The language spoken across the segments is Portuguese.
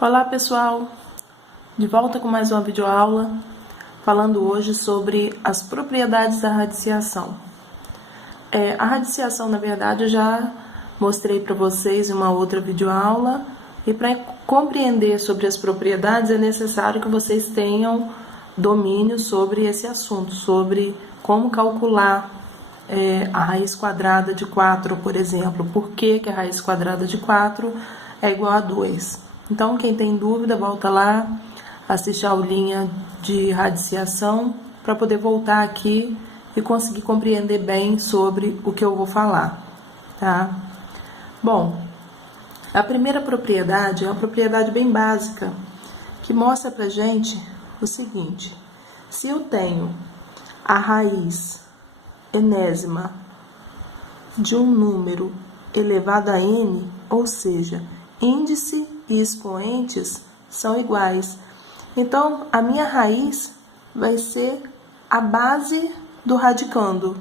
Olá pessoal, de volta com mais uma videoaula, falando hoje sobre as propriedades da radiciação. A radiciação, na verdade, eu já mostrei para vocês em uma outra videoaula, e para compreender sobre as propriedades é necessário que vocês tenham domínio sobre esse assunto, sobre como calcular a raiz quadrada de 4, por exemplo, por que a raiz quadrada de 4 é igual a 2. Então, quem tem dúvida, volta lá, assiste a aulinha de radiciação para poder voltar aqui e conseguir compreender bem sobre o que eu vou falar, tá? Bom, a primeira propriedade é uma propriedade bem básica, que mostra pra gente o seguinte: se eu tenho a raiz enésima de um número elevado a n, ou seja, índice e expoentes são iguais, então a minha raiz vai ser a base do radicando,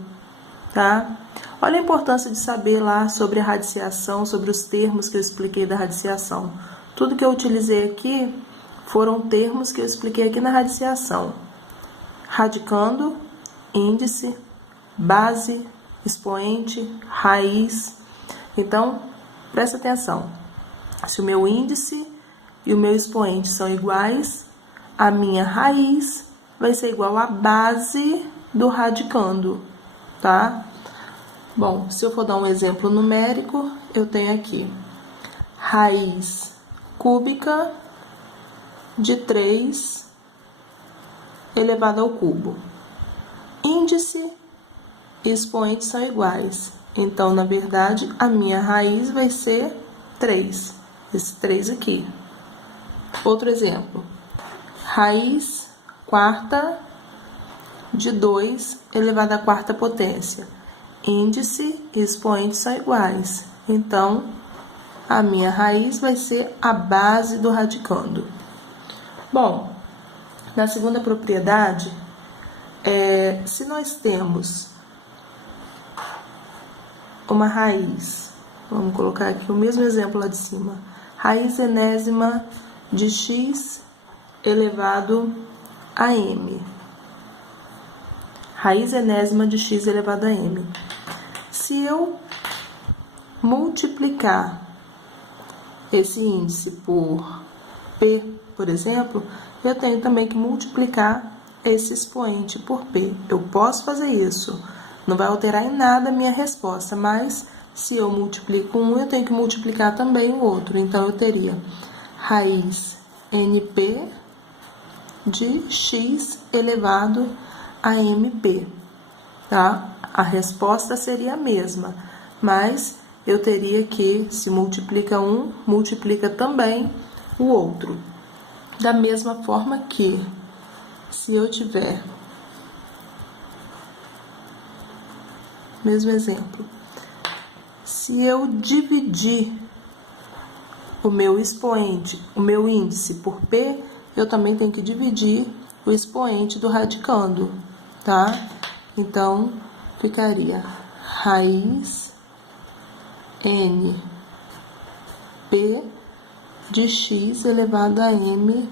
tá? Olha a importância de saber lá sobre a radiciação, sobre os termos que eu expliquei da radiciação. Tudo que eu utilizei aqui foram termos que eu expliquei aqui na radiciação: radicando, índice, base, expoente, raiz. Então, presta atenção. Se o meu índice e o meu expoente são iguais, a minha raiz vai ser igual à base do radicando, tá? Bom, se eu for dar um exemplo numérico, eu tenho aqui raiz cúbica de 3 elevado ao cubo. Índice e expoente são iguais, então, na verdade, a minha raiz vai ser 3, esse 3 aqui. Outro exemplo, raiz quarta de 2 elevado à quarta potência. Índice e expoente são iguais, então, a minha raiz vai ser a base do radicando. Bom, na segunda propriedade, se nós temos uma raiz, vamos colocar aqui o mesmo exemplo lá de cima, raiz enésima de x elevado a m. Raiz enésima de x elevado a m. Se eu multiplicar esse índice por p, por exemplo, eu tenho também que multiplicar esse expoente por p. Eu posso fazer isso, não vai alterar em nada a minha resposta, mas se eu multiplico um, eu tenho que multiplicar também o outro. Então, eu teria raiz np de x elevado a mp, tá? A resposta seria a mesma, mas eu teria que, se multiplica um, multiplica também o outro. Da mesma forma que, se eu tiver, mesmo exemplo, se eu dividir o meu expoente, o meu índice por p, eu também tenho que dividir o expoente do radicando, tá? Então, ficaria raiz n p de x elevado a m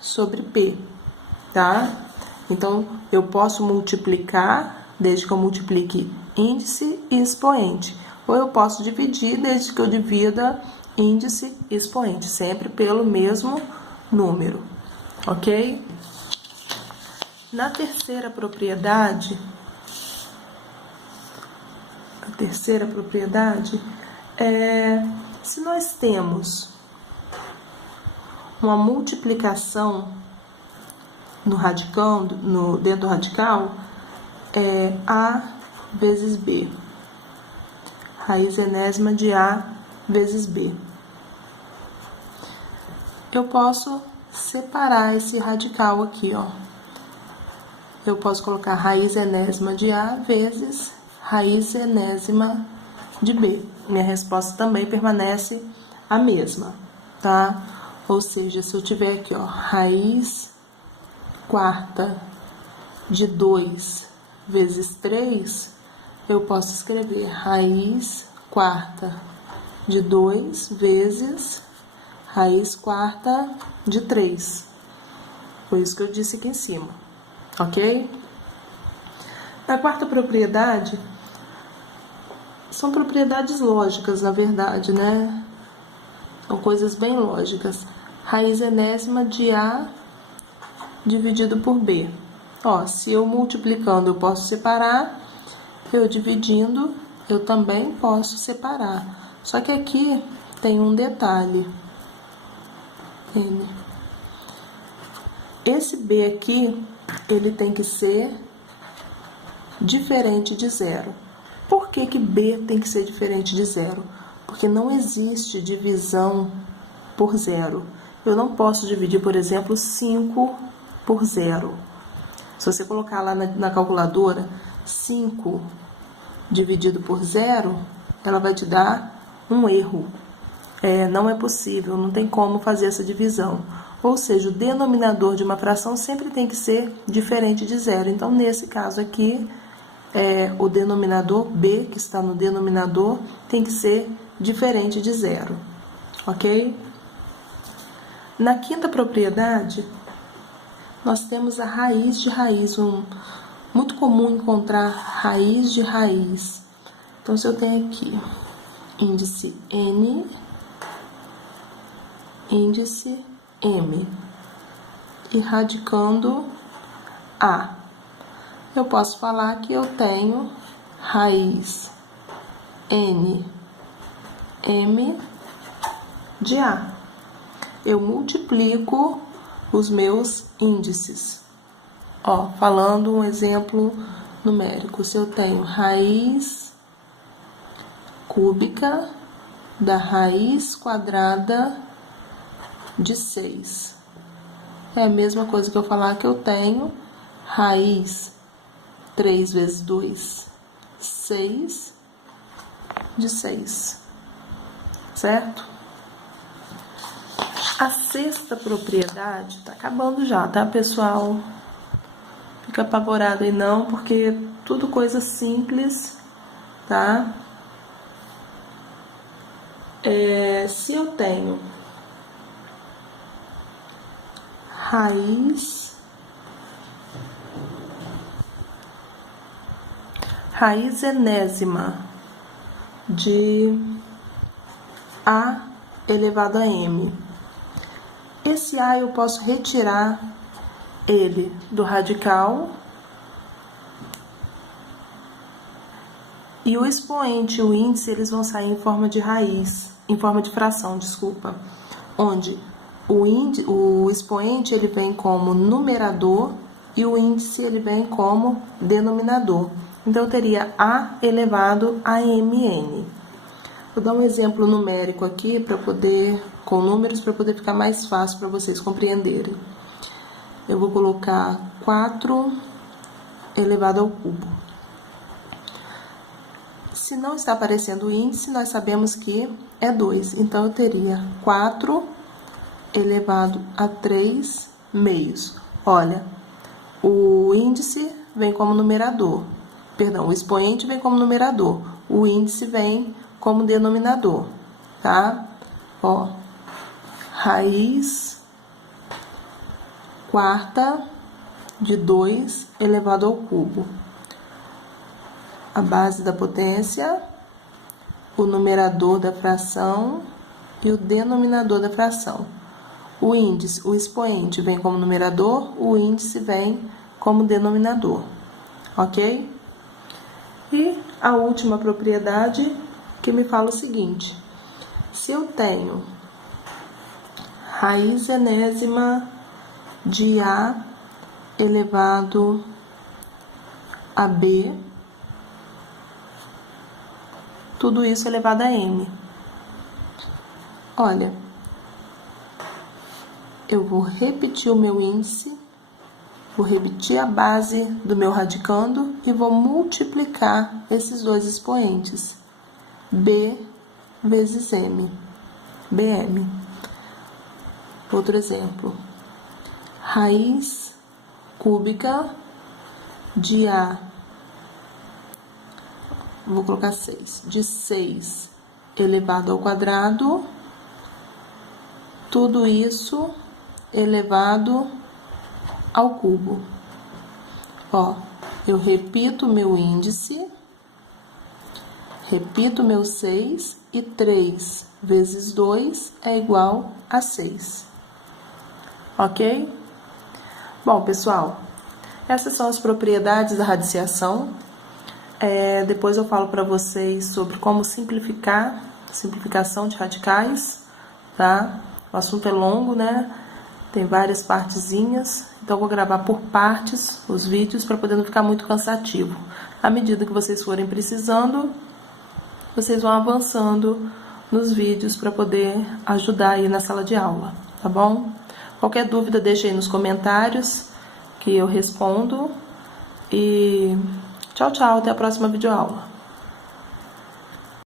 sobre p, tá? Então, eu posso multiplicar, desde que eu multiplique índice e expoente, ou eu posso dividir, desde que eu divida índice e expoente, sempre pelo mesmo número, ok? Na terceira propriedade, se nós temos uma multiplicação no radicando, dentro do radical, a vezes b, raiz enésima de a vezes b. Eu posso separar esse radical aqui, ó. Eu posso colocar raiz enésima de a vezes raiz enésima de b. Minha resposta também permanece a mesma, tá? Ou seja, se eu tiver aqui, ó, raiz quarta de 2 vezes 3, eu posso escrever raiz quarta de 2 vezes raiz quarta de 3. Foi isso que eu disse aqui em cima, ok? A quarta propriedade são propriedades lógicas, na verdade, né? São coisas bem lógicas. Raiz enésima de A dividido por B. Ó, se eu multiplicando eu posso separar, eu dividindo eu também posso separar. Só que aqui tem um detalhe. Esse B aqui, ele tem que ser diferente de zero. Por que que B tem que ser diferente de zero? Porque não existe divisão por zero. Eu não posso dividir, por exemplo, 5 por zero. Se você colocar lá na calculadora 5 dividido por zero, ela vai te dar um erro. Não é possível, não tem como fazer essa divisão. Ou seja, o denominador de uma fração sempre tem que ser diferente de zero. Então, nesse caso aqui, o denominador B, que está no denominador, tem que ser diferente de zero, ok? Na quinta propriedade, nós temos a raiz de raiz. Muito comum encontrar raiz de raiz. Então, se eu tenho aqui índice N, índice M e radicando A, eu posso falar que eu tenho raiz N, M de A. Eu multiplico os meus índices. Ó, falando um exemplo numérico, se eu tenho raiz cúbica da raiz quadrada de 6. É a mesma coisa que eu falar que eu tenho raiz 3 vezes 2, 6 de 6, certo? A sexta propriedade, tá acabando já, tá, pessoal? Fica apavorado aí não, porque tudo coisa simples, tá? Se eu tenho raiz enésima de A elevado a M. Esse A eu posso retirar ele do radical e o expoente e o índice eles vão sair em forma de raiz, em forma de fração, desculpa, onde o expoente ele vem como numerador e o índice ele vem como denominador. Então, eu teria A elevado a MN. Vou dar um exemplo numérico aqui com números para poder ficar mais fácil para vocês compreenderem. Eu vou colocar 4 elevado ao cubo. Se não está aparecendo o índice, nós sabemos que é 2. Então, eu teria 4 elevado a 3 meios. Olha, o índice vem como numerador. Perdão, o expoente vem como numerador. O índice vem como denominador, tá? Ó, raiz quarta de 2 elevado ao cubo. A base da potência, o numerador da fração e o denominador da fração. O índice, o expoente vem como numerador, o índice vem como denominador, ok? E a última propriedade que me fala o seguinte: se eu tenho raiz enésima de A elevado a B, tudo isso elevado a M. Olha, eu vou repetir o meu índice, vou repetir a base do meu radicando e vou multiplicar esses dois expoentes. B vezes M, BM. Outro exemplo. Raiz cúbica de A, vou colocar 6, de 6 elevado ao quadrado, tudo isso elevado ao cubo. Ó, eu repito meu índice, repito meu 6 e 3 vezes 2 é igual a 6. Ok? Bom, pessoal, essas são as propriedades da radiciação. Depois eu falo para vocês sobre como simplificação de radicais, tá? O assunto é longo, né? Tem várias partezinhas, então eu vou gravar por partes os vídeos para poder não ficar muito cansativo. À medida que vocês forem precisando, vocês vão avançando nos vídeos para poder ajudar aí na sala de aula, tá bom? Qualquer dúvida deixa aí nos comentários que eu respondo. E tchau, tchau, até a próxima videoaula.